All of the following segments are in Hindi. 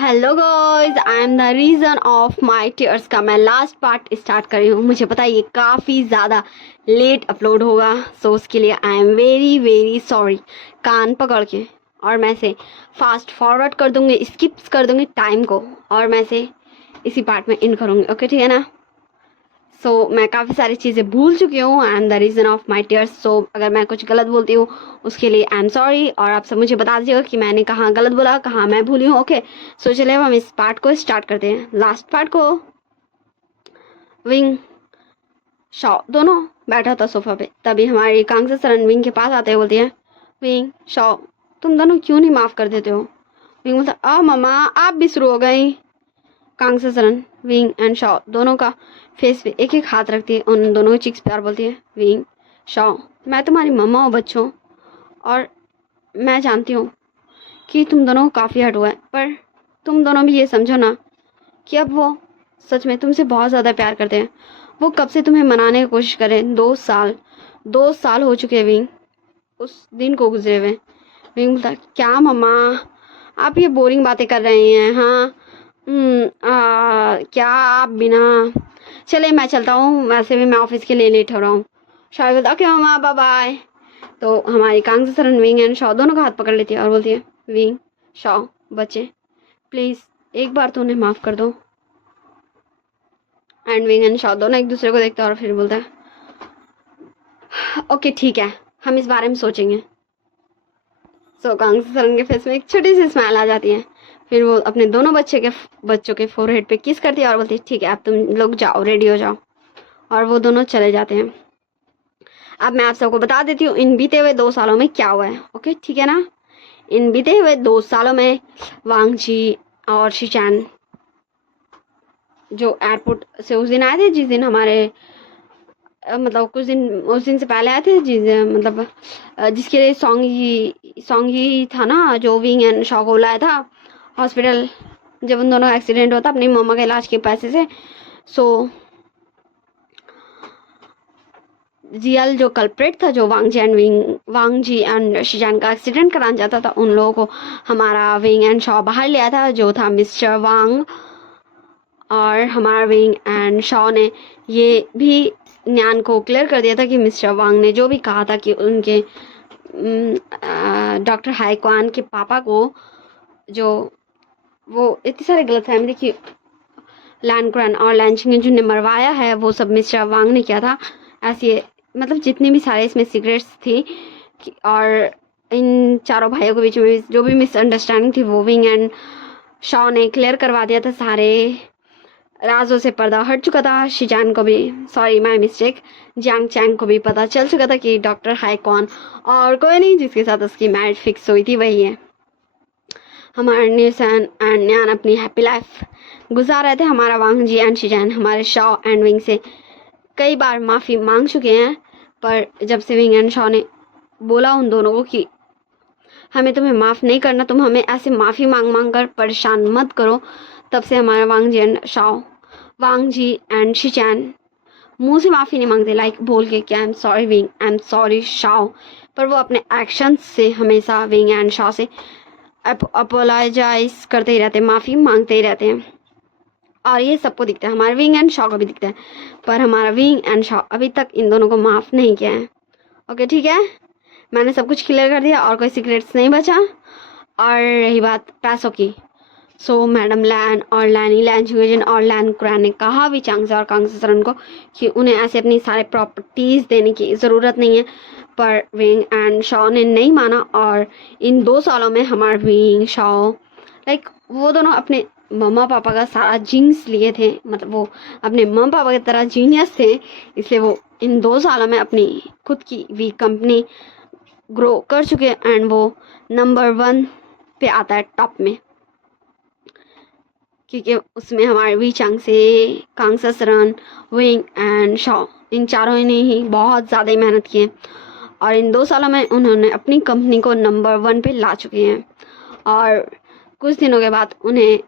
Hello guys, I am the reason of my tears का मैं लास्ट पार्ट स्टार्ट कर रही हूँ। मुझे पता है ये काफ़ी ज़्यादा लेट अपलोड होगा, सो उसके लिए I am very very sorry. कान पकड़ के और मैं से फास्ट फॉरवर्ड कर दूँगी, स्किप्स कर दूँगी टाइम को, और मैं से इसी पार्ट में इन करूँगी। ओके, ठीक है ना। मैं काफ़ी सारी चीज़ें भूल चुकी हूँ। आई am the reason of my tears. अगर मैं कुछ गलत बोलती हूँ उसके लिए आई एम सॉरी, और आप सब मुझे बता दीजिएगा कि मैंने कहाँ गलत बोला, कहाँ मैं भूली हूँ। ओके, चलिए अब हम इस पार्ट को स्टार्ट करते हैं। लास्ट पार्ट को विंग शॉ दोनों बैठा था सोफा पे, तभी हमारी कांग्सा सरन विंग के पास आते हुए बोलती है, विंग शॉ तुम दोनों क्यों नहीं माफ़ कर देते हो। विंग बोलता, मम्मा आप भी शुरू हो गई। कांग्सा सरन विंग एंड शॉ दोनों का फेस पे एक एक हाथ रखती है, उन दोनों के चिक्स पे और बोलती है, विंग शॉ मैं तुम्हारी मम्मा हूँ बच्चों, और मैं जानती हूँ कि तुम दोनों को काफ़ी हर्ट हुआ है, पर तुम दोनों भी ये समझो ना कि अब वो सच में तुमसे बहुत ज़्यादा प्यार करते हैं। वो कब से तुम्हें मनाने की कोशिश करें, 2 साल हो चुके हैं विंग उस दिन को गुजरे हुए। विंग बोलता, क्या मम्मा आप ये बोरिंग बातें कर रहे हैं। हाँ क्या आप बिना, चले मैं चलता हूँ, वैसे भी मैं ऑफिस के लिए लेट हो रहा हूँ। शायद बोलता, ओके मम्मा बाय बाय। तो हमारी कांग्सा सरन विंग एंड शॉ दोनों का हाथ पकड़ लेती है और बोलती है, विंग शॉ बच्चे प्लीज़ एक बार तो उन्हें माफ़ कर दो। एंड विंग एंड शॉ दोनों एक दूसरे को देखते हैं और फिर बोलता है, ओके ठीक है हम इस बारे में सोचेंगे। कांग्सा सरन के फेस में एक छोटी सी स्माइल आ जाती है। फिर वो अपने दोनों बच्चों के फोरहेड पे किस करती है और बोलती है, ठीक है अब तुम लोग जाओ, रेडी हो जाओ। और वो दोनों चले जाते हैं। अब मैं आप सबको बता देती हूँ इन बीते हुए 2 सालों में क्या हुआ है। ओके, ठीक है ना। इन बीते हुए 2 सालों में वांग जी और शिचैन जो एयरपोर्ट से उस दिन आए थे, जिस दिन हमारे मतलब कुछ दिन उस दिन से पहले आए थे, जिसके लिए सॉन्ग ही था ना, जो विंग एंड शॉ को लाया था हॉस्पिटल जब उन दोनों का एक्सीडेंट होता अपनी मम्मा के इलाज के पैसे से। रियल जो कल्प्रिट था, जो वांग जी एंड शिजान का एक्सीडेंट कराना चाहता था, उन लोगों को हमारा विंग एंड शॉ बाहर ले आया था, जो था मिस्टर वांग। और हमारा विंग एंड शॉ ने ये भी न्यान को क्लियर कर दिया था कि मिस्टर वांग ने जो भी कहा था कि उनके डॉक्टर हाई क्वान के पापा को जो वो इतनी सारी गलतफहमी थी कि लैन क्रैन और लैंचिंग जिन्हें मरवाया है वो सब मिस्टर वांग ने किया था। ऐसी मतलब जितनी भी सारे इसमें सीक्रेट्स थी और इन चारों भाइयों के बीच में जो भी मिसअंडरस्टैंडिंग थी वो विंग एंड शॉ ने क्लियर करवा दिया था। सारे राजों से पर्दा हट चुका था। शिजान को भी, sorry my mistake, Jiang Chang को भी पता चल चुका था कि डॉक्टर हाई कौन और कोई नहीं जिसके साथ उसकी मैरिज फिक्स हुई थी वही है। हमारे न्यूसन एंड न्यान अपनी हैप्पी लाइफ गुजार रहे थे। हमारा वांग जी एंड शिजान हमारे शॉ एंड विंग से कई बार माफ़ी मांग चुके हैं, पर जब से विंग एंड शॉ ने बोला उन दोनों को कि हमें तुम्हें माफ़ नहीं करना, तुम हमें ऐसे माफ़ी मांग मांग कर परेशान मत करो, तब से हमारा वांग जी एंड शिचैन मुंह से माफ़ी नहीं मांगते, लाइक बोल के कि I am sorry wing, I am sorry Shaw, पर वो अपने एक्शंस से हमेशा विंग एंड शॉ से अपोलोजाइज करते ही रहते, माफ़ी मांगते ही रहते हैं। और ये सबको दिखता है, हमारे विंग एंड शॉ को भी दिखता है, पर हमारा विंग एंड शॉ अभी तक इन दोनों को माफ़ नहीं किया है। ओके, ठीक है, मैंने सब कुछ क्लियर कर दिया और कोई सीक्रेट्स नहीं बचा। और रही बात पैसों की, मैडम लैन और लैन जुएजन और लैन क्रैन ने कहा भी चांगसा और कांगसा सरन को कि उन्हें ऐसे अपनी सारे प्रॉपर्टीज़ देने की ज़रूरत नहीं है, पर विंग एंड शॉ ने नहीं माना। और इन 2 सालों में हमारे विंग शॉ लाइक वो दोनों अपने मम्मा पापा का सारा जीन्स लिए थे, मतलब वो अपने मम्मा पापा की तरह जीनियस थे, इसलिए वो इन 2 सालों में अपनी खुद की भी कंपनी ग्रो कर चुके हैं एंड वो नंबर 1 पे आता है टॉप में, क्योंकि उसमें हमारे वी चांग से, कांगसा सरन, विंग एंड शॉ इन चारों ने ही बहुत ज़्यादा मेहनत की है और इन 2 सालों में उन्होंने अपनी कंपनी को नंबर 1 पे ला चुके हैं। और कुछ दिनों के बाद उन्हें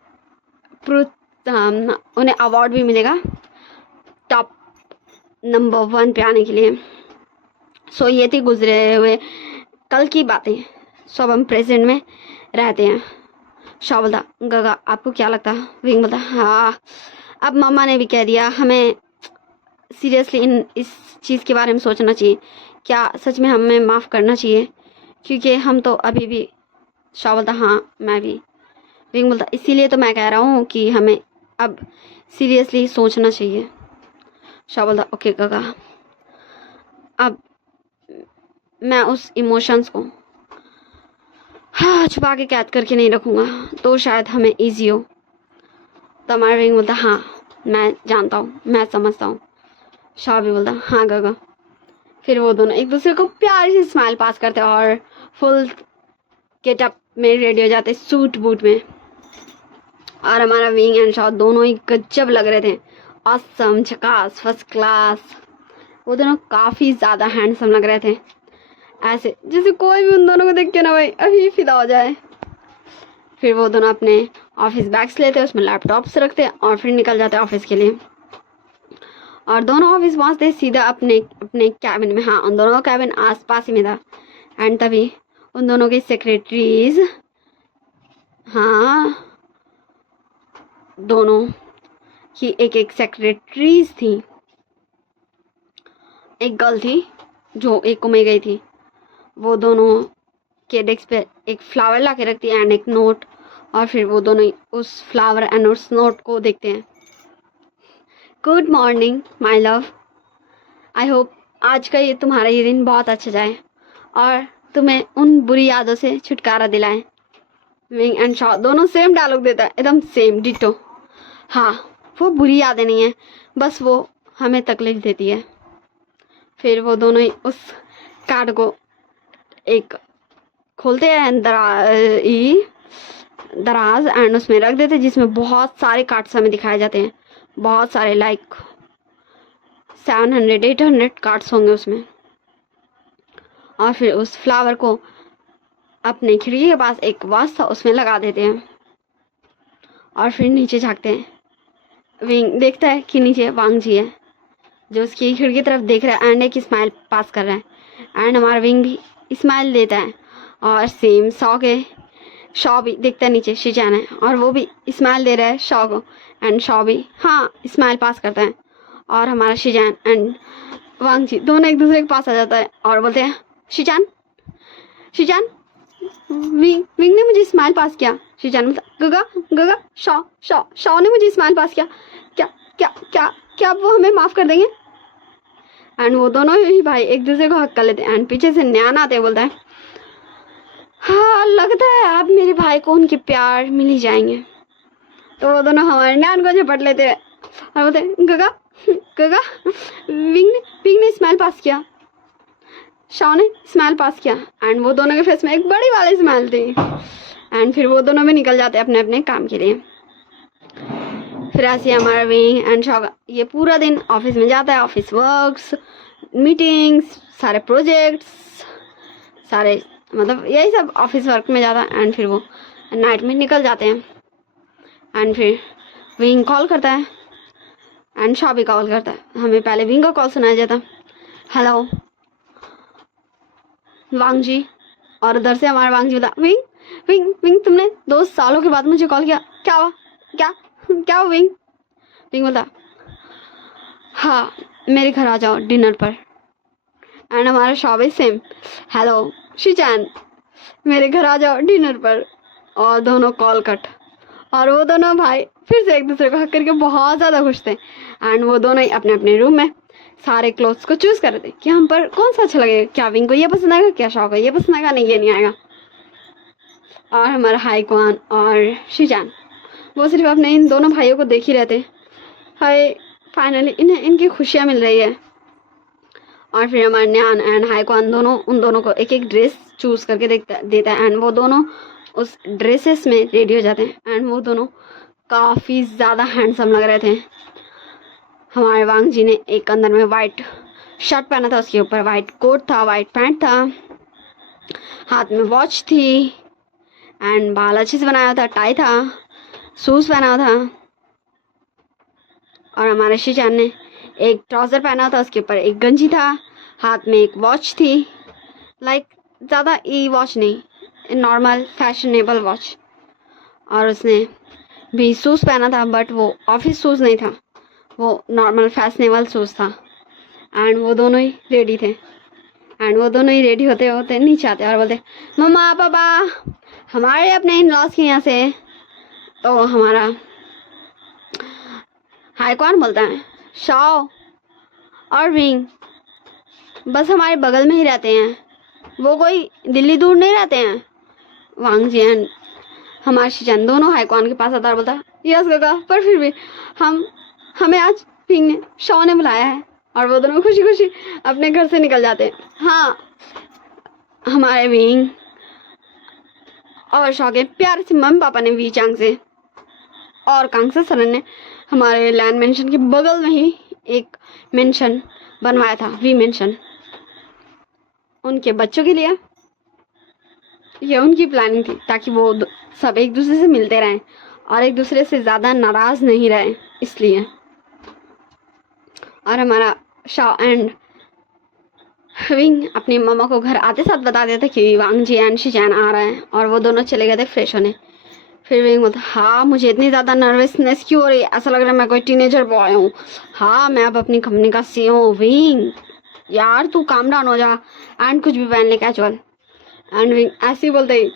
अवार्ड भी मिलेगा टॉप नंबर 1 पे आने के लिए। ये थी गुजरे हुए कल की बातें। अब हम प्रेजेंट में रहते हैं। शॉ बोलता गगा आपको क्या लगता? विंग बोलता हाँ अब मम्मा ने भी कह दिया, हमें सीरियसली इस चीज़ के बारे में सोचना चाहिए, क्या सच में हमें माफ़ करना चाहिए क्योंकि हम तो अभी भी। शॉ बोलता हाँ मैं भी। विंग बोलता इसीलिए तो मैं कह रहा हूँ कि हमें अब सीरियसली सोचना चाहिए। शॉ बोलता ओके गगा, अब मैं उस इमोशंस को हाँ छुपा के कैद करके नहीं रखूँगा तो शायद हमें ईजी हो। तो हमारा विंग बोलता हाँ मैं जानता हूँ, मैं समझता हूँ। शॉ भी बोलता हाँ गगा। फिर वो दोनों एक दूसरे को प्यारी सी स्माइल पास करते और फुल गेटअप में रेडी हो जाते सूट बूट में। और हमारा विंग एंड शॉ दोनों ही गजब लग रहे थे, ऑसम, झकास, फर्स्ट क्लास। वो दोनों काफ़ी ज़्यादा हैंडसम लग रहे थे, ऐसे जैसे कोई भी उन दोनों को देख के ना भाई अभी फिदा हो जाए। फिर वो दोनों अपने ऑफिस बैग्स लेते, उसमें लैपटॉप्स रखते और फिर निकल जाते ऑफिस के लिए। और दोनों ऑफिस पहुँचते सीधा अपने अपने कैबिन में। हाँ उन दोनों का कैबिन आस पास ही में था। एंड तभी उन दोनों की सेक्रेटरीज, हाँ दोनों की एक एक सेक्रेटरीज थी। एक गर्ल थी जो एक में गई थी, वो दोनों के डेस्क पे एक फ्लावर ला के रखती है एंड एक नोट। और फिर वो दोनों उस फ्लावर एंड उस नोट को देखते हैं। Good morning my love, I hope आज का ये तुम्हारा ये दिन बहुत अच्छा जाए और तुम्हें उन बुरी यादों से छुटकारा दिलाए। विंग एंड शॉ दोनों सेम डायलॉग देता है, एकदम सेम डिटो। हाँ वो बुरी यादें नहीं है, बस वो हमें तकलीफ देती है। फिर वो दोनों ही उस कार्ड को एक खोलते हैं दराज एंड उसमें रख देते, जिसमें बहुत सारे कार्ड्स हमें दिखाए जाते हैं, बहुत सारे लाइक 700-800 कार्ड्स होंगे उसमें। और फिर उस फ्लावर को अपने खिड़की के पास एक वास था उसमें लगा देते हैं और फिर नीचे झाँकते हैं। विंग देखता है कि नीचे वांग जी है जो उसकी खिड़की की तरफ देख रहा है एंड एक स्माइल पास कर रहा है। एंड हमारा विंग भी स्माइल देता है और सेम शॉ भी देखता है नीचे शिजान है और वो भी स्माइल दे रहा है शॉ को। एंड शॉ भी हाँ स्माइल पास करता है और हमारा शिजान एंड वांग जी दोनों एक दूसरे के पास आ जाता है और बोलते हैं शिजान विंग ने मुझे स्माइल पास किया। शिजान बोलता गगा गगा शॉ ने मुझे स्माइल पास किया, क्या क्या क्या क्या अब वो हमें माफ़ कर देंगे? एंड वो दोनों ही भाई एक दूसरे को हक कर लेते हैं एंड पीछे से न्यान आते बोलता है हाँ लगता है अब मेरे भाई को उनके प्यार मिल ही जाएंगे। तो वो दोनों हमारे न्यान को झपट लेते हैं और बोलते हैं गगा गगा विंग ने स्माइल पास किया, शॉ ने स्माइल पास किया। एंड वो दोनों के फेस में एक बड़ी वाली स्माइल थी। एंड फिर वो दोनों भी निकल जाते अपने अपने काम के लिए। फिर ऐसे हमारा विंग एंड शॉ ये पूरा दिन ऑफिस में जाता है, ऑफिस वर्क्स, मीटिंग्स, सारे प्रोजेक्ट्स, सारे मतलब यही सब ऑफिस वर्क में जाता है। एंड फिर वो नाइट में निकल जाते हैं। एंड फिर विंग कॉल करता है एंड शॉ भी कॉल करता है। हमें पहले विंग का कॉल सुनाया जाता, हेलो वांग जी। और उधर से हमारा वांग जी बोला विंग तुमने 2 सालों के बाद मुझे कॉल किया, क्या हुआ क्या हुआ विंग बोलता हाँ मेरे घर आ जाओ डिनर पर। एंड हमारा शॉ भी सेम, हेलो शिजान मेरे घर आ जाओ डिनर पर। और दोनों कॉल कट और वो दोनों भाई फिर से एक दूसरे को हक करके बहुत ज़्यादा खुश थे। एंड वो दोनों ही अपने अपने रूम में सारे क्लोथ्स को चूज़ कर रहे थे कि हम पर कौन सा अच्छा लगेगा, क्या विंग को ये पसंद आएगा, क्या शॉ को ये पसंद आएगा, नहीं ये नहीं आएगा। और हमारा हाई क्वान और शिजान वो सिर्फ अपने इन दोनों भाइयों को देख ही रहते, हाय फाइनली इन्हें इनकी खुशियाँ मिल रही है। और फिर हमारे न्यान एंड हाई क्वान उन दोनों को एक एक ड्रेस चूज़ करके देता है एंड वो दोनों उस ड्रेसेस में रेडी हो जाते हैं। एंड वो दोनों काफ़ी ज़्यादा हैंडसम लग रहे थे। हमारे वांग जी ने एक अंदर में वाइट शर्ट पहना था, उसके ऊपर वाइट कोट था, वाइट पैंट था, हाथ में वॉच थी एंड बाल अच्छे से बनाया था, टाई था, शूज़ पहना था। और हमारे शिजान ने एक ट्राउज़र पहना था, उसके ऊपर एक गंजी था, हाथ में एक वॉच थी, लाइक ज़्यादा ई वॉच नहीं, नॉर्मल फैशनेबल वॉच। और उसने भी शूज़ पहना था, बट वो ऑफिस शूज़ नहीं था, वो नॉर्मल फैशनेबल शूज़ था। एंड वो दोनों ही रेडी थे। एंड वो दोनों ही रेडी होते होते नीचे आते और बोलते, मम्मा पापा हमारे अपने इन लॉस के यहाँ से। तो हमारा हाई कौन बोलता है, शाओ और विंग बस हमारे बगल में ही रहते हैं, वो कोई दिल्ली दूर नहीं रहते हैं। वांग जी एंड हमारे शिजान दोनों हाईकॉन के पास आता और बोलता, यस काका, पर फिर भी हमें आज विंग ने शाओ ने बुलाया है। और वो दोनों खुशी खुशी अपने घर से निकल जाते हैं। हाँ, हमारे विंग और शाओ के प्यारे से मम्मी पापा ने वी चांग से और कांगसे सरन ने हमारे लैंड मेंशन के बगल में ही एक मेंशन बनवाया था, वी मेंशन, उनके बच्चों के लिए। ये उनकी प्लानिंग थी ताकि वो सब एक दूसरे से मिलते रहें और एक दूसरे से ज़्यादा नाराज़ नहीं रहें, इसलिए। और हमारा शाओ एंड विंग अपनी मम्मा को घर आते साथ बता देते कि वांग जी एंड शिजान आ रहे हैं, और वो दोनों चले गए थे फ्रेश होने। फिर विंग बोलता, हाँ मुझे इतनी ज़्यादा नर्वसनेस क्यों हो रही है, ऐसा लग रहा है मैं कोई टीनेजर बॉय हूँ। हाँ मैं अब अपनी कंपनी का CEO हूँ। विंग यार तू काम डाउन हो जा एंड कुछ भी पहन ले कैजुअल। एंड विंग ऐसे ही बोलते ही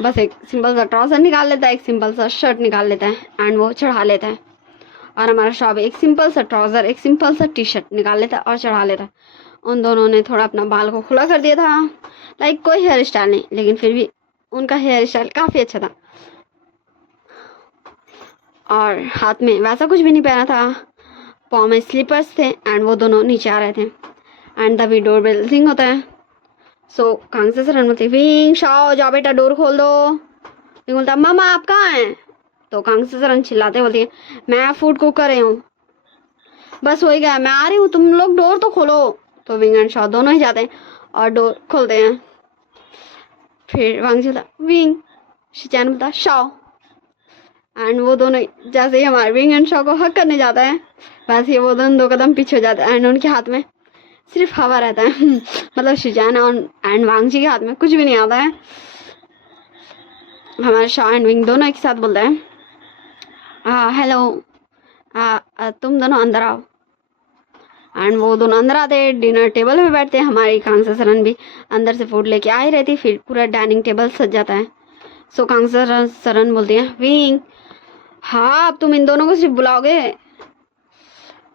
बस एक सिंपल सा ट्राउजर निकाल लेता है, एक सिंपल सा शर्ट निकाल लेता है एंड वो चढ़ा लेता है। और हमारा शॉप एक सिंपल सा ट्राउजर, एक सिंपल सा टी-शर्ट निकाल लेता है और चढ़ा लेता है। उन दोनों ने थोड़ा अपना बाल को खुला कर दिया था, लाइक कोई हेयर स्टाइल नहीं, लेकिन फिर भी उनका हेयर स्टाइल काफ़ी अच्छा था। और हाथ में वैसा कुछ भी नहीं पहना था, पाँव में स्लीपर्स थे एंड वो दोनों नीचे आ रहे थे। एंड तभी डोर बेल रिंग होता है। सो कांगसे सरन बोलती, विंग शाओ जाओ बेटा डोर खोल दो। विंग बोलता, मामा आप कहाँ हैं? तो कांगसे सरन चिल्लाते बोलती है, मैं फूड कुक कर रही हूँ, बस हो ही गया, मैं आ रही हूँ, तुम लोग डोर तो खोलो। तो विंग एंड शाओ दोनों ही जाते हैं और डोर खोलते हैं। फिर वांग जी बोलता, विंग, शिचान बोलता शाओ, एंड वो दोनों जैसे ही हमारे विंग एंड शाओ को हक करने जाता है, वैसे ही वो दोनों 2 कदम पीछे हो जाते हैं एंड उनके हाथ में सिर्फ हवा रहता है। मतलब शिजान और एंड वांग जी के हाथ में कुछ भी नहीं आता है। हमारे शाओ एंड विंग दोनों एक साथ बोलते हैं, हेलो, तुम दोनों अंदर आओ। एंड वो दोनों अंदर आते हैं, डिनर टेबल पे बैठते हैं। हमारी कांगसे सरन भी अंदर से फूड लेके आई रहती, फिर पूरा डाइनिंग टेबल सज जाता है। सो कांगसे सरन बोलती है, विंग हाँ अब तुम इन दोनों को सिर्फ बुलाओगे,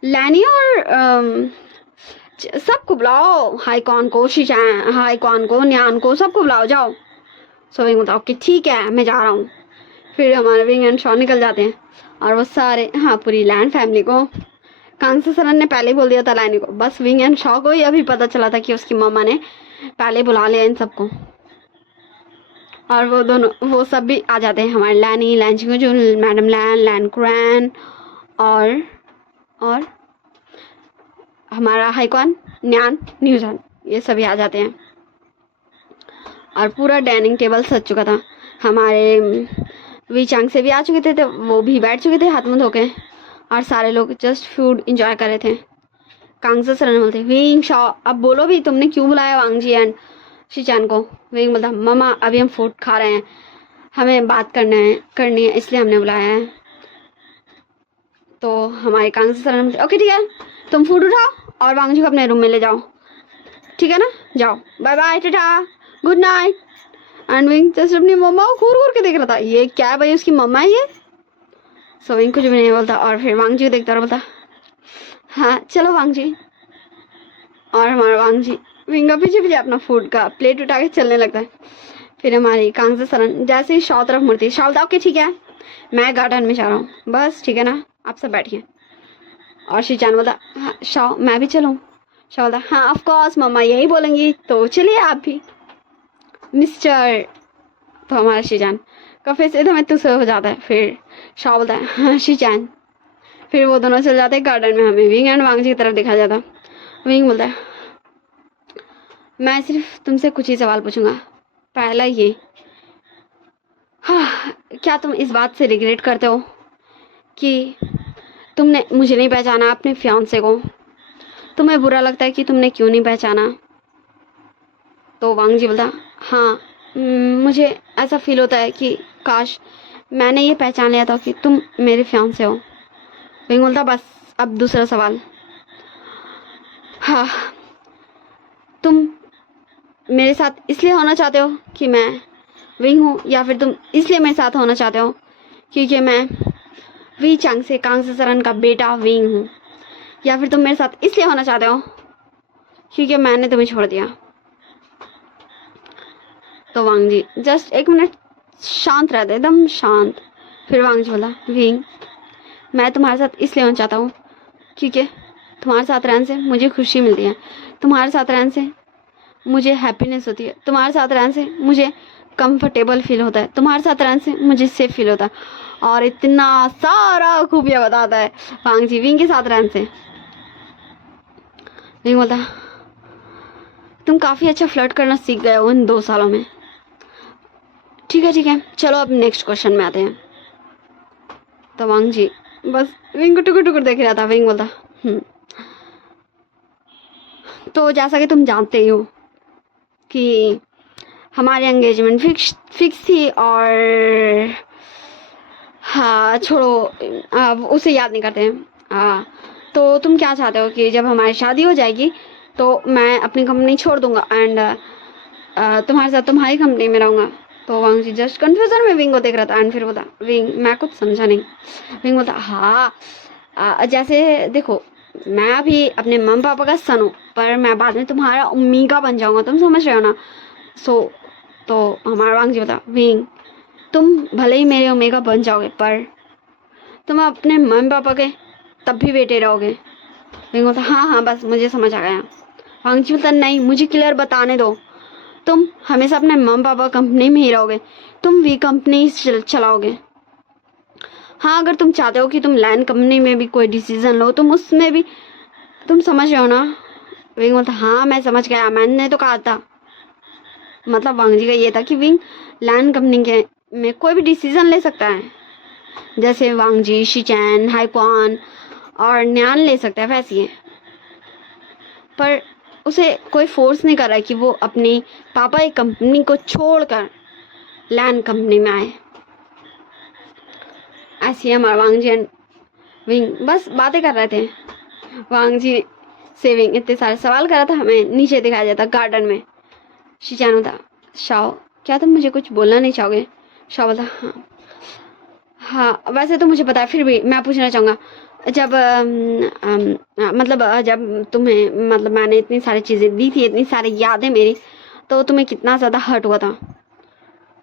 लैनी और सबको बुलाओ, हाईकॉन को, शिजान, हाईकॉन को, न्यान को, सबको बुलाओ जाओ। सो विंग बोलता, ओके ठीक है मैं जा रहा हूँ। फिर हमारे विंग एंड शाओ निकल जाते हैं और वो सारे, हाँ पूरी लैंड फैमिली को, कांगसे सरन ने पहले बोल दिया था लैनी को, बस विंग एंड शाओ को ही अभी पता चला था कि उसकी मम्मा ने पहले बुला लिया इन सबको। और वो दोनों वो सब भी आ जाते हैं, हमारे लैनी, लैन चिंगजुन, मैडम लैन, लैन क्रैन और हमारा हाईकॉन, न्यान, न्यूजन, ये सभी आ जाते हैं। और पूरा डाइनिंग टेबल सज चुका था। हमारे वी चांग से भी आ चुके थे, वो भी बैठ चुके थे हाथ मुंह धो के, और सारे लोग जस्ट फूड इंजॉय कर रहे थे। कांगसे सरन बोलते, विंग शाओ अब बोलो भी तुमने क्यों बुलाया वांग जी एंड शिचान को। विंग बोलता, मम्मा अभी हम फूड खा रहे हैं, हमें बात करनी है इसलिए हमने बुलाया है। तो हमारे कांगसे सरन बोलते, ओके ठीक है, तुम फूड उठाओ और वांग जी को अपने रूम में ले जाओ, ठीक है ना, जाओ, bye bye, tata, good night. And Wing just अपनी मम्मा को घूर घूर के देख रहा था, ये क्या है भाई, उसकी मम्मा है ये। सो विंग कुछ भी नहीं बोलता और फिर वांग जी को देखता और बोलता, हाँ चलो वांग जी। और हमारा वांग जी विंग का पीछे पीछे अपना फूड का प्लेट उठा के चलने लगता है। फिर हमारी कांगसे सरन जैसे ही शाओ तरफ मुड़ती, शाओ बोलता, ओके ठीक है मैं गार्डन में जा रहा हूँ, बस ठीक है ना, आप सब बैठिए। और शिचान बोलता, हाँ शाओ मैं भी चलूँ। शाओ बोलता, हाँ ऑफ कोर्स मम्मा यही बोलेंगी तो चलिए आप भी मिस्टर। तो हमारा शिचान का फेस एकदम तुझसे हो जाता है। फिर शाओ बोलता है, हाँ शिचान। फिर वो दोनों चल जाते हैं गार्डन में, हमें विंग एंड वांग जी की तरफ दिखा जाता। विंग बोलता है, मैं सिर्फ तुमसे कुछ ही सवाल पूछूंगा, पहला ये, हाँ क्या तुम इस बात से रिग्रेट करते हो कि तुमने मुझे नहीं पहचाना, अपने फियांसे को? तुम्हें बुरा लगता है कि तुमने क्यों नहीं पहचाना? तो वांग जी बोलता, हाँ मुझे ऐसा फील होता है कि काश मैंने ये पहचान लिया था कि तुम मेरे फियांसे हो। विंग बोलता बस अब दूसरा सवाल। हाँ, तुम मेरे साथ इसलिए होना चाहते हो कि मैं विंग हूँ, या फिर तुम इसलिए मेरे साथ होना चाहते हो क्योंकि मैं वी चांग से कांग से सरन का बेटा विंग हूँ, या फिर तुम मेरे साथ इसलिए होना चाहते हो क्योंकि मैंने तुम्हें छोड़ दिया। तो वांग जी जस्ट एक मिनट शांत रहते, एकदम शांत। फिर वांग जी बोला विंग, मैं तुम्हारे साथ इसलिए होना चाहता हूँ क्योंकि तुम्हारे साथ रहने से मुझे खुशी मिलती है, तुम्हारे साथ रहने से मुझे हैप्पीनेस होती है, तुम्हारे साथ रहने से मुझे कंफर्टेबल फील होता है, तुम्हारे साथ रहने से मुझे सेफ फील होता है। और इतना सारा खूबियाँ बताता है वांग जी विंग के साथ रहने से। विंग बोलता तुम काफ़ी अच्छा फ्लर्ट करना सीख गए हो इन 2 सालों में। ठीक है, चलो अब नेक्स्ट क्वेश्चन में आते हैं। तो वांग जी बस विंग को टुकुर टुकुर देख रहा था। विंग बोलता तो जैसा कि तुम जानते ही हो कि हमारी एंगेजमेंट फिक्स थी, और हाँ छोड़ो, उसे याद नहीं करते हैं। तो तुम क्या चाहते हो कि जब हमारी शादी हो जाएगी तो मैं अपनी कंपनी छोड़ दूंगा एंड तुम्हारे साथ तुम्हारी कंपनी में रहूँगा। तो वांग जी जस्ट कन्फ्यूजन में विंग को देख रहा था एंड फिर बोला विंग मैं कुछ समझा नहीं। विंग बोलता हाँ जैसे देखो, मैं अभी अपने मम्मी पापा का सन हूँ, पर मैं बाद में तुम्हारा उम्मीगा बन जाऊँगा, तुम समझ रहे हो ना। तो हमारा वांग जी बोला विंग, तुम भले ही मेरे ओमेगा बन जाओगे पर तुम अपने मम्मी पापा के तब भी बेटे रहोगे। विंग बोलता हाँ बस मुझे समझ आ गया। वांग जी बोलता नहीं, मुझे क्लियर बताने दो, तुम हमेशा अपने मम्मी पापा कंपनी में ही रहोगे, तुम भी कंपनी चलाओगे। हाँ अगर तुम चाहते हो कि तुम लैंड कंपनी में भी कोई डिसीजन लो, तुम उसमें भी, तुम समझ रहे हो ना। विंग बोलता हाँ मैं समझ गया, मैंने तो कहा था। मतलब वांग जी का ये था कि विंग लैंड कंपनी के में कोई भी डिसीजन ले सकता है, जैसे वांग जी शिचैन हाईक्वान और न्यान ले सकता है वैसे ही, पर उसे कोई फोर्स नहीं कर रहा है कि वो अपनी पापा की कंपनी को छोड़कर लैंड कंपनी में आए। ऐसी हमारा वांग जी एंड विंग बस बातें कर रहे थे। वांग जी से विंग इतने सारे सवाल कर रहा था, हमें नीचे दिखाया जाता गार्डन में। शिचान था शाओ क्या तुम मुझे कुछ बोलना नहीं चाहोगे। शाओ बोलता हाँ वैसे तो मुझे पता है, फिर भी मैं पूछना चाहूँगा, जब जब तुम्हें मतलब मैंने इतनी सारी चीज़ें दी थी, इतनी सारी यादें मेरी, तो तुम्हें कितना ज़्यादा हर्ट हुआ था।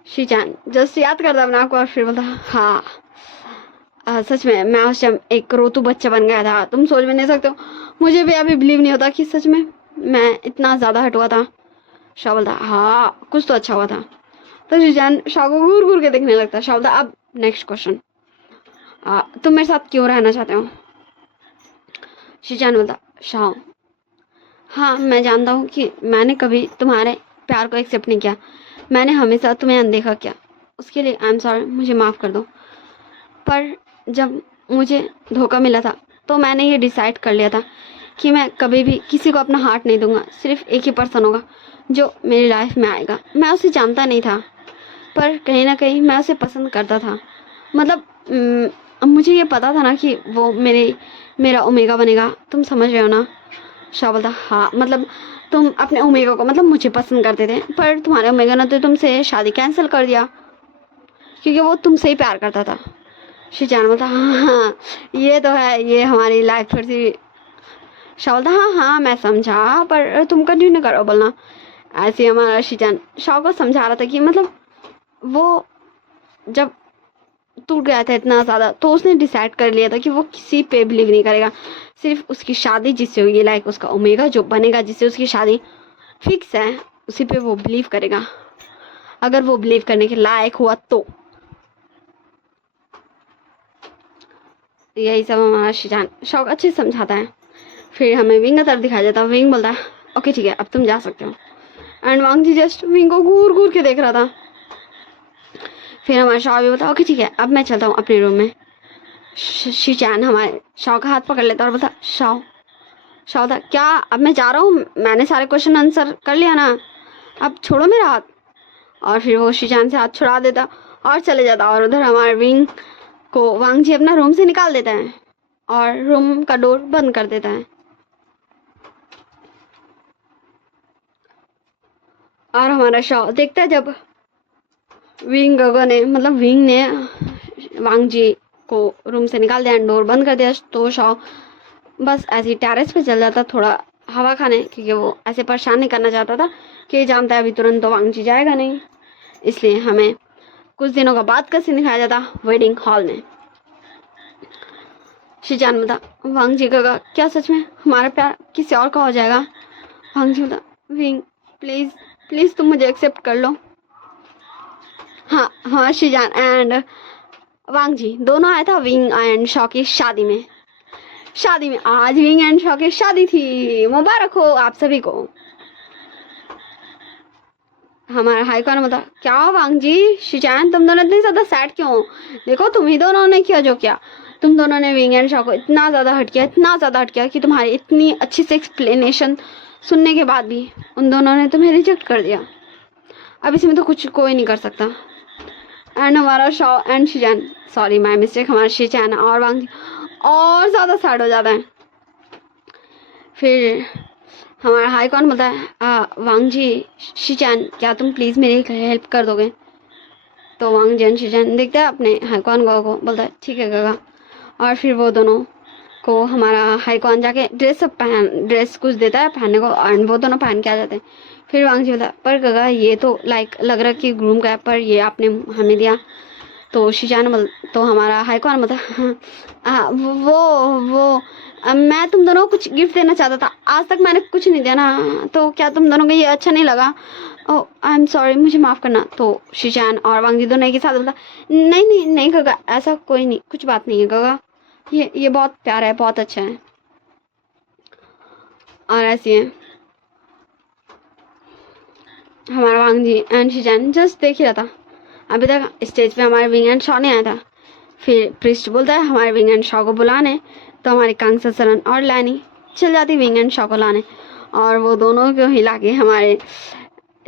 शिचान जस्ट याद करता अपने आपको और फिर बोलता हाँ सच में मैं उस टाइम एक रोतू बच्चा बन गया था, तुम सोच भी नहीं सकते हो। मुझे भी अभी बिलीव नहीं होता कि सच में मैं इतना ज़्यादा हर्ट हुआ था। शाह बोलता हाँ कुछ तो अच्छा हुआ था। तो शिचान शाह को घूर घूर के देखने लगता। शाह बोलता अब नेक्स्ट क्वेश्चन, तुम मेरे साथ क्यों रहना चाहते हो। शिचान बोलता शाह हाँ मैं जानता हूँ कि मैंने कभी तुम्हारे प्यार को एक्सेप्ट नहीं किया, मैंने हमेशा तुम्हें अनदेखा किया, उसके लिए आई एम सॉरी, मुझे माफ़ कर दो। पर जब मुझे धोखा मिला था तो मैंने ये डिसाइड कर लिया था कि मैं कभी भी किसी को अपना हार्ट नहीं दूंगा, सिर्फ एक ही पर्सन होगा जो मेरी लाइफ में आएगा। मैं उसे जानता नहीं था पर कहीं ना कहीं मैं उसे पसंद करता था, मतलब मुझे ये पता था ना कि वो मेरा ओमेगा बनेगा, तुम समझ रहे हो ना। शाह बोलता हाँ मतलब तुम अपने ओमेगा को मतलब मुझे पसंद करते थे, पर तुम्हारे ओमेगा ने तो तुमसे शादी कैंसिल कर दिया क्योंकि वो तुमसे ही प्यार करता था। शिचान बोलता हाँ ये तो है, ये हमारी लाइफ फिर थी। शाह बोलता हाँ मैं समझा, पर तुम कंटिन्यू करो बोलना। ऐसे हमारा शिचान शाह को समझा रहा था कि मतलब वो जब टूट गया था इतना ज़्यादा, तो उसने डिसाइड कर लिया था कि वो किसी पे बिलीव नहीं करेगा, सिर्फ उसकी शादी जिससे होगी, लाइक उसका ओमेगा जो बनेगा जिससे उसकी शादी फिक्स है, उसी पे वो बिलीव करेगा, अगर वो बिलीव करने के लायक हुआ तो। यही सब हमारा शिचान शौक अच्छे से समझाता है। फिर हमें विंग का तरफ दिखाया जाता है। विंग बोलता है ओके ठीक है अब तुम जा सकते हो, and Wang Ji just Wing को घूर घूर के देख रहा था। फिर हमारा शाह भी बोलता ओके ठीक है अब मैं चलता हूँ अपने रूम में। शिचान हमारे शाह का हाथ पकड़ लेता और बोलता शाह होता क्या अब मैं जा रहा हूँ, मैंने सारे क्वेश्चन आंसर कर लिया ना, अब छोड़ो मेरा हाथ। और फिर वो शिचान से हाथ छुड़ा देता और चले जाता है। और उधर हमारे विंग को वांग जी अपना रूम से निकाल देता है और रूम का डोर बंद कर देता है। और हमारा शॉ देखता है जब विंग ने मतलब विंग ने वांग जी को रूम से निकाल दिया, डोर बंद कर दिया, तो शॉ बस ऐसे ही टेरेस पे चल जाता थोड़ा हवा खाने, क्योंकि वो ऐसे परेशान नहीं करना चाहता था कि जानता है अभी तुरंत तो वांग जी जाएगा नहीं। इसलिए हमें कुछ दिनों का बाद का सीन दिखाया जाता वेडिंग हॉल में। शिजान बता वांग जी का क्या सच में हमारा प्यार किसी और का हो जाएगा? वांग जी बता विंग प्लीज प्लीज तुम मुझे एक्सेप्ट कर लो। हाँ हाँ शिजान एंड वांग जी दोनों आया था विंग एंड शॉ की शादी में। आज विंग एंड शॉ की शादी थी, मुबारक हो आप सभी को। हमारा हाईकॉन बता क्या वांग जी शिजान तुम दोनों इतनी ज्यादा सैड क्यों हो? देखो तुम ही दोनों ने किया जो किया, तुम दोनों ने विंग एंड शॉ को इतना ज्यादा हट किया कि तुम्हारी इतनी अच्छी से एक्सप्लेनेशन सुनने के बाद भी उन दोनों ने तुम्हें रिजेक्ट कर दिया। अब इसमें तो कुछ कोई नहीं कर सकता। एंड हमारा Shaw and Shijan sorry my mistake हमारा शिजान और वांग जी और ज्यादा सैड हो जाता है। फिर हमारा हाईकॉन बोलता है वांग जी शिजान क्या तुम प्लीज मेरी हेल्प कर दोगे? तो वांग जी एंड शिजान देखते हैं अपने हाईकॉन को बोलता है ठीक है गगा। और फिर वो दोनों को हमारा हाईकॉन जाके ड्रेस कुछ देता है पहनने को और वो दोनों पहन के आ जाते हैं। फिर वांग जी बोलता है पर गगा ये तो लाइक लग रहा है कि ग्रूम का है, पर ये आपने हमें दिया। तो शिजान तो हमारा हाईकॉन बोलता वो मैं तुम दोनों को कुछ गिफ्ट देना चाहता था, आज तक मैंने कुछ नहीं दिया ना, तो क्या तुम दोनों को ये अच्छा नहीं लगा? ओह आई एम सॉरी मुझे माफ़ करना। तो शिजान और वांग जी दोनों एक ही साथ बोलता नहीं गगा ऐसा कोई नहीं, कुछ बात नहीं है गगा, ये बहुत प्यारा है, बहुत अच्छा है। और ऐसी है हमारा वांग जी एंड शिजान जस्ट देख ही रहा था, अभी तक स्टेज पे हमारे विंग एंड शॉ नहीं आया था। फिर प्रिस्ट बोलता है हमारे विंग एंड शॉ को बुलाने, तो हमारी कांगसा सरन और लैनी चल जाती विंग एंड शॉ को लाने और वो दोनों को हिला के हमारे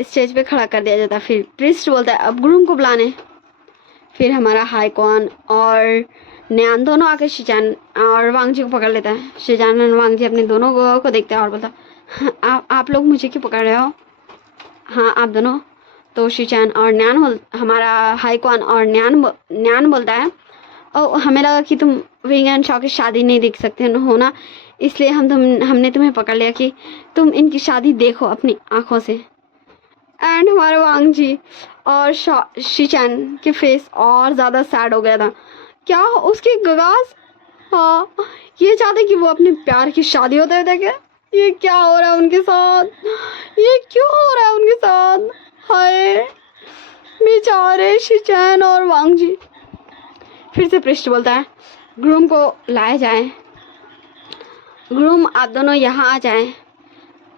स्टेज पे खड़ा कर दिया जाता। फिर प्रिस्ट बोलता है अब ग्रूम को बुलाने। फिर हमारा हाईकॉन और न्यान दोनों आके शिजान और वांग जी को पकड़ लेता है। शिजान और वांग जी अपने दोनों को देखते हैं और बोलता आप लोग मुझे क्यों पकड़ रहे हो? हाँ आप दोनों। तो शिजान और न्यान हमारा हाईकॉन और न्यान बोलता है और हमें लगा कि तुम विंग एंड शॉ की शादी नहीं देख सकते हो ना, इसलिए हमने तुम्हें पकड़ लिया कि तुम इनकी शादी देखो अपनी आंखों से। एंड हमारे वांग जी और शिचान के फेस और ज़्यादा सैड हो गया था। क्या उसकी गगास हाँ ये चाहते कि वो अपने प्यार की शादी होते हुए देखे? ये क्या हो रहा है उनके साथ? ये क्यों हो रहा है उनके साथ? हाय बेचारे शिचान और वांग जी। फिर से पृष्ठ बोलता है ग्रूम को लाया जाए, ग्रूम आप दोनों यहाँ आ जाएं।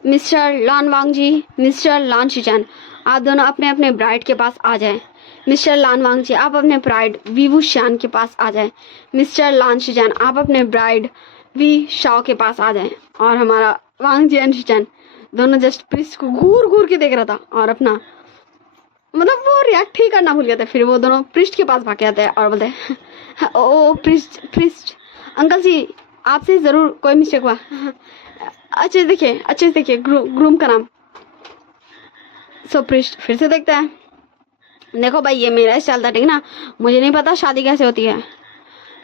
मिस्टर लॉन वांग जी, मिस्टर लॉन शिचान आप दोनों अपने अपने ब्राइड के पास आ जाएं। मिस्टर लॉन वांग जी आप अपने ब्राइड वीवू शान के पास आ जाएं। मिस्टर लॉन शिचान आप अपने ब्राइड वी शाओ के पास आ जाएं। और हमारा वांग जी एंड शिचान दोनों जस्ट पृष्ठ को घूर घूर के देख रहा था और अपना मतलब वो रिएक्ट ही करना भूल गया था। फिर वो दोनों पृष्ठ के पास भाग जाते हैं और बोलते हैं ओ पृष्ठ अंकल जी आपसे ज़रूर कोई मिस्टेक हुआ। अच्छे से देखिए ग्रूम का नाम। सो पृष्ठ फिर से देखता है देखो भाई ये मेरा स्टाइल था ठीक ना, मुझे नहीं पता शादी कैसे होती है।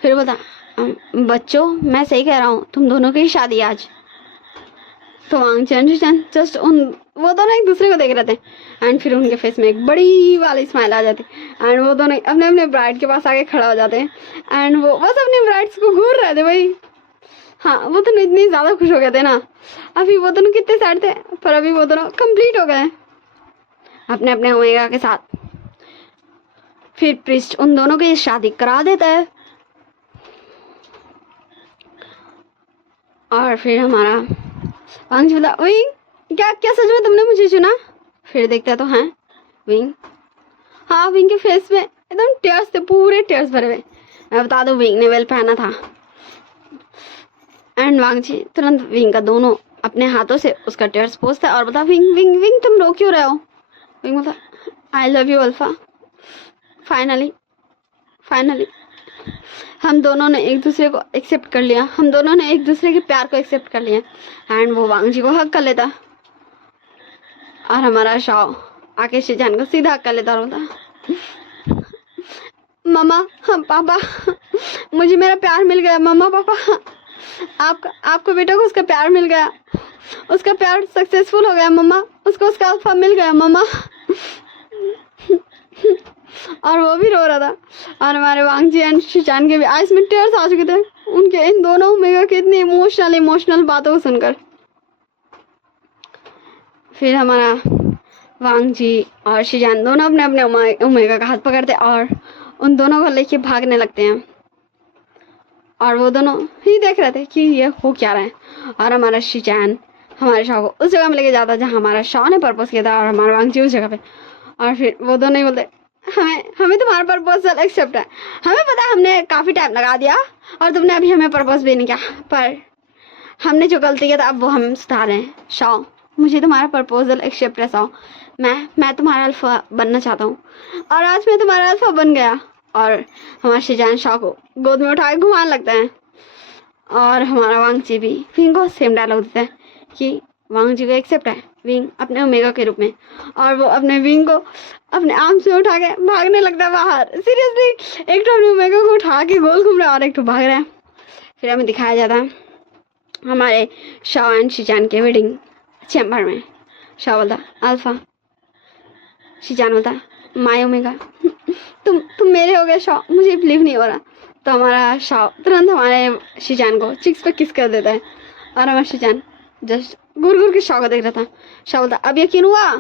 फिर बोलता बच्चों मैं सही कह रहा हूँ तुम दोनों की ही शादी आज। तो वांग चैन जस्ट वो दोनों एक दूसरे को देख रहे थे एंड फिर उनके फेस में एक बड़ी वाली स्माइल आ जाती एंड वो दोनों अपने अपने ब्राइड के पास आके खड़ा हो जाते हैं एंड वो बस अपने ब्राइड्स को घूर रहे थे भाई। हाँ वो दोनों इतनी ज़्यादा खुश हो गए थे ना, अभी वो दोनों कितने सैड थे पर अभी वो दोनों कंप्लीट हो गए अपने अपने ओमेगा के साथ। फिर प्रिस्ट उन दोनों की शादी करा देता है और फिर हमारा वांग जी बोला विंग क्या सच में तुमने मुझे चुना? फिर देखता तो हैं विंग, हाँ विंग के फेस में एकदम टेयर्स थे, पूरे टेयर्स भरे हुए। मैं बता दूं विंग ने वेल पहना था एंड वांग जी तुरंत विंग का दोनों अपने हाथों से उसका टेयर्स पोंछता है और बता विंग तुम रो क्यों रहे हो? विंग बोलता I love you alpha finally finally हम दोनों ने एक दूसरे को एक्सेप्ट कर लिया, हम दोनों ने एक दूसरे के प्यार को एक्सेप्ट कर लिया। एंड वो वांग जी को हक कर लेता और हमारा शाओ आके शिजान को सीधा हक कर लेता और बोलता, मम्मा, हम पापा, मुझे मेरा प्यार मिल गया मम्मा पापा, आपको बेटा को उसका प्यार मिल गया, उसका प्यार सक्सेसफुल हो गया मम्मा, उसको उसका अल्फा मिल गया मम्मा। और वो भी रो रहा था और हमारे वांग जी एंड शिजान के भी आइस में टीयर्स आ चुके थे उनके इन दोनों ओमेगा की इतनी इमोशनल बातों को सुनकर। फिर हमारा वांग जी और शिजान दोनों अपने अपने ओमेगा का हाथ पकड़ते और उन दोनों को लेके भागने लगते हैं और वो दोनों ही देख रहे थे कि ये हो क्या रहा है। और हमारा शिजान हमारे शाह को उस जगह में लेके जाता जहाँ हमारा शाह ने प्रपोज किया था और हमारा वांग जी उस जगह पे। और फिर वो दोनों ही बोलते, हमें तुम्हारा प्रपोजल एक्सेप्ट है, हमें पता है हमने काफ़ी टाइम लगा दिया और तुमने अभी हमें प्रपोज भी नहीं किया, पर हमने जो गलती किया था अब वो हम सुधार रहे हैं। शाओ, मुझे तुम्हारा प्रपोजल एक्सेप्ट है शाओ, मैं तुम्हारा अल्फा बनना चाहता हूँ और आज मैं तुम्हारा अल्फा बन गया। और हमारा शिजान शाओ को गोद में उठा के घुमाने लगता है और हमारा वांग जी भी विंग को सेम डायलॉग देता है कि वांग जी को एक्सेप्ट है विंग अपने ओमेगा के रूप में। और वो अपने विंग को अपने आर्म से उठा के भागने लगता है बाहर। सीरियसली, एक तो अपने ओमेगा को उठा के गोल घूम रहा है और एक तो भाग रहा है। फिर हमें दिखाया जाता है हमारे शाओ एंड शिजान के वेडिंग चैम्बर में। शाओ बोलता अल्फा, शिजान बोलता माय ओमेगा, तुम मेरे हो गए शाओ, मुझे बिलीव नहीं हो रहा। तो हमारा शाओ तुरंत हमारे शिजान को चिक्स पे किस कर देता है और हमारा शिजान जस्ट घूर घूर के शाओ को देख रहा था। शाओ बोलता अब यकीन हुआ?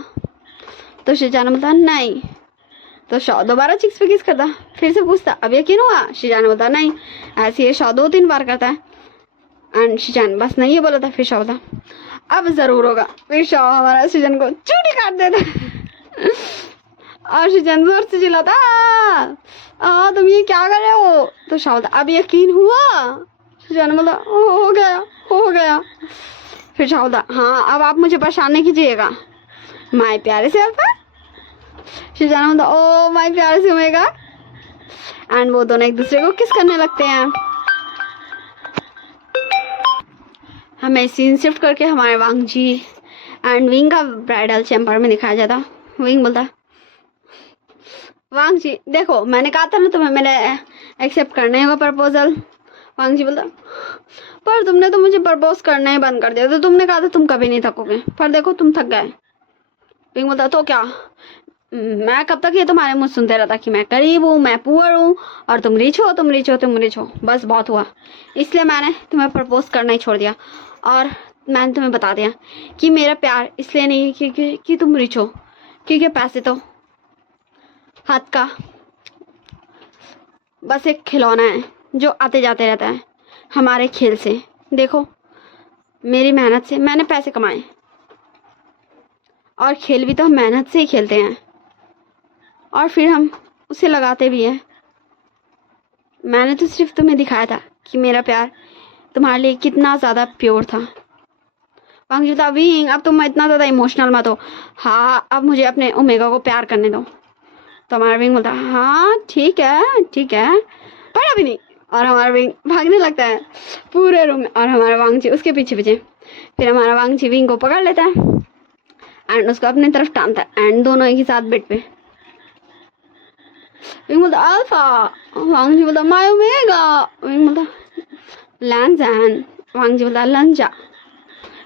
तो शिजान बोलता नहीं। तो शाओ दोबारा चिक्स पे किस करता, फिर से पूछता अब यकीन हुआ? शिजान बोलता नहीं। ऐसे ही शाओ 2-3 बार करता है एंड शिजान बस नहीं बोला था। फिर शाओ बोलता अब जरूर होगा। फिर शाओ हमारा शिजान को चूटी काट देता और शिजान जोर से चिल्लाता तुम ये क्या कर रहे हो? तो शाओ बोलता अब यकीन हुआ? शिजान बोलता हो गया। फिर शाओ बोलता हाँ, अब आप मुझे परेशान नहीं कीजिएगा माय प्यारे से अल्फा। शिजान बोलता ओ माय प्यारे से ओमेगा। एंड वो दोनों एक दूसरे को किस करने लगते हैं। हमें सीन शिफ्ट करके हमारे वांग जी एंड विंग का ब्राइडल चैम्बर में दिखाया जाता। विंग बोलता वांग जी देखो, मैंने कहा था ना तुम्हें मैंने एक्सेप्ट करने होगा प्रपोजल। वांग जी बोलता पर तुमने तो मुझे प्रपोज करना ही बंद कर दिया, तो तुमने कहा था तुम कभी नहीं थकोगे, पर देखो तुम थक गए। विंग बोलता तो क्या, मैं कब तक ये तुम्हारे मुँह सुनते रहता कि मैं गरीब हूँ, मैं पुअर हूँ और तुम रिच हो, बस बहुत हुआ। इसलिए मैंने तुम्हें प्रपोज करना ही छोड़ दिया और मैंने तुम्हें बता दिया कि मेरा प्यार इसलिए नहीं है कि तुम रिच हो, क्योंकि पैसे तो हाथ का बस एक खिलौना है जो आते जाते रहता है हमारे खेल से। देखो मेरी मेहनत से मैंने पैसे कमाए और खेल भी तो हम मेहनत से ही खेलते हैं और फिर हम उसे लगाते भी हैं। मैंने तो सिर्फ तुम्हें दिखाया था कि मेरा प्यार तुम्हारे लिए कितना ज़्यादा प्योर था। वांग जी विंग अब तुम इतना ज़्यादा इमोशनल मत हो, हाँ अब मुझे अपने ओमेगा को प्यार करने दो। तो हमारा विंग बोलता हाँ ठीक है पर अभी नहीं। और हमारा विंग भागने लगता है पूरे रूम में और हमारा वांग जी उसके पीछे पीछे। फिर हमारा वांग जी विंग को पकड़ लेता है एंड उसको अपनी तरफ टानता है एंड दोनों एक ही साथ बेड पे। विंग बोलता अल्फा, वांग जी बोलता माय ओमेगा। विंग बोलता लैंजन, वांग जी बोलता लंजा।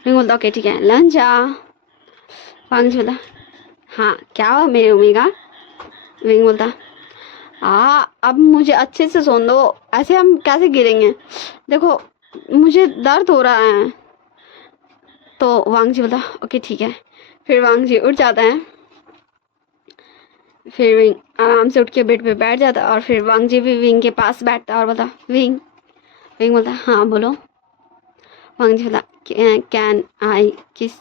विंग बोलता ओके ठीक है लंजा। वांग जी बोलता हाँ क्या हुआ मेरे ओमेगा? विंग बोलता अब मुझे अच्छे से सुन दो, ऐसे हम कैसे गिरेंगे, देखो मुझे दर्द हो रहा है। तो वांग जी बोलता ओके ठीक है। फिर वांग जी उठ जाता है, फिर विंग आराम से उठ के बेड पे बैठ जाता है और फिर वांग जी भी विंग के पास बैठता है और बोलता विंग बोलता हाँ बोलो। वांग जी बोलता कैन आई किस?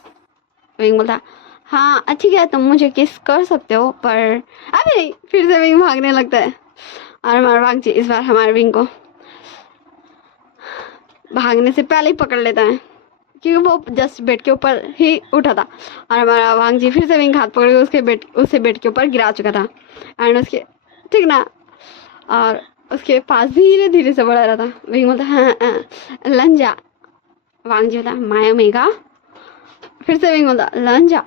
विंग बोलता हाँ ठीक है तुम मुझे किस कर सकते हो, पर अभी नहीं। फिर से विंग भागने लगता है और हमारा वांग जी इस बार हमारे विंग को भागने से पहले ही पकड़ लेता है क्योंकि वो जस्ट बेड के ऊपर ही उठा था और हमारा वांग जी फिर से विंग हाथ पकड़ के उसे बेड के ऊपर गिरा चुका था एंड उसके ठीक ना। और उसके पास धीरे धीरे से बढ़ा रहा था। वही बोलता हाँ लंजा। वांगजी बोलता माया मेगा। फिर से वही बोलता लंजा।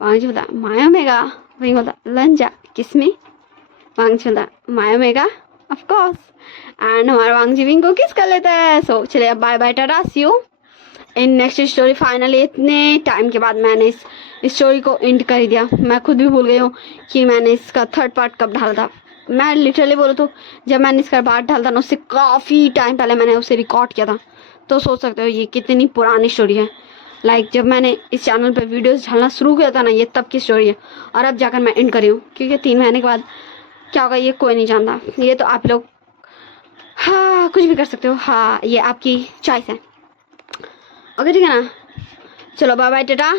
वांगजी बोलता माया मेगा। वही बोलता लंजा किसमें। वांगजी बोलता माया मेगा ऑफ कोर्स। एंड हमारा वांगजी विंग को किस कर लेता है। सो चलिए अब bye bye tata see you in next story. Finally इतने टाइम के बाद मैंने इस स्टोरी को एंड कर दिया। मैं खुद भी भूल गई हूँ कि मैंने इसका थर्ड पार्ट कब डाला था। मैं लिटरली बोलूँ तो जब मैंने इसका पार्ट डाला था ना उससे काफ़ी टाइम पहले मैंने उसे रिकॉर्ड किया था। तो सोच सकते हो ये कितनी पुरानी स्टोरी है। लाइक जब मैंने इस चैनल पर वीडियोस डालना शुरू किया था ना ये तब की स्टोरी है। और अब जाकर मैं एंड करी हूँ क्योंकि 3 महीने के बाद क्या होगा ये कोई नहीं जानता। ये तो आप लोग हाँ कुछ भी कर सकते हो। हाँ ये आपकी चॉइस है। ओके ठीक है ना। चलो bye bye tata.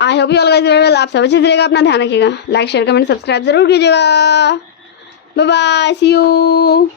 I hope you all guys well. आप सब अच्छे से रहेगा, अपना ध्यान रखिएगा। लाइक शेयर कमेंट सब्सक्राइब जरूर कीजिएगा। Bye bye see you.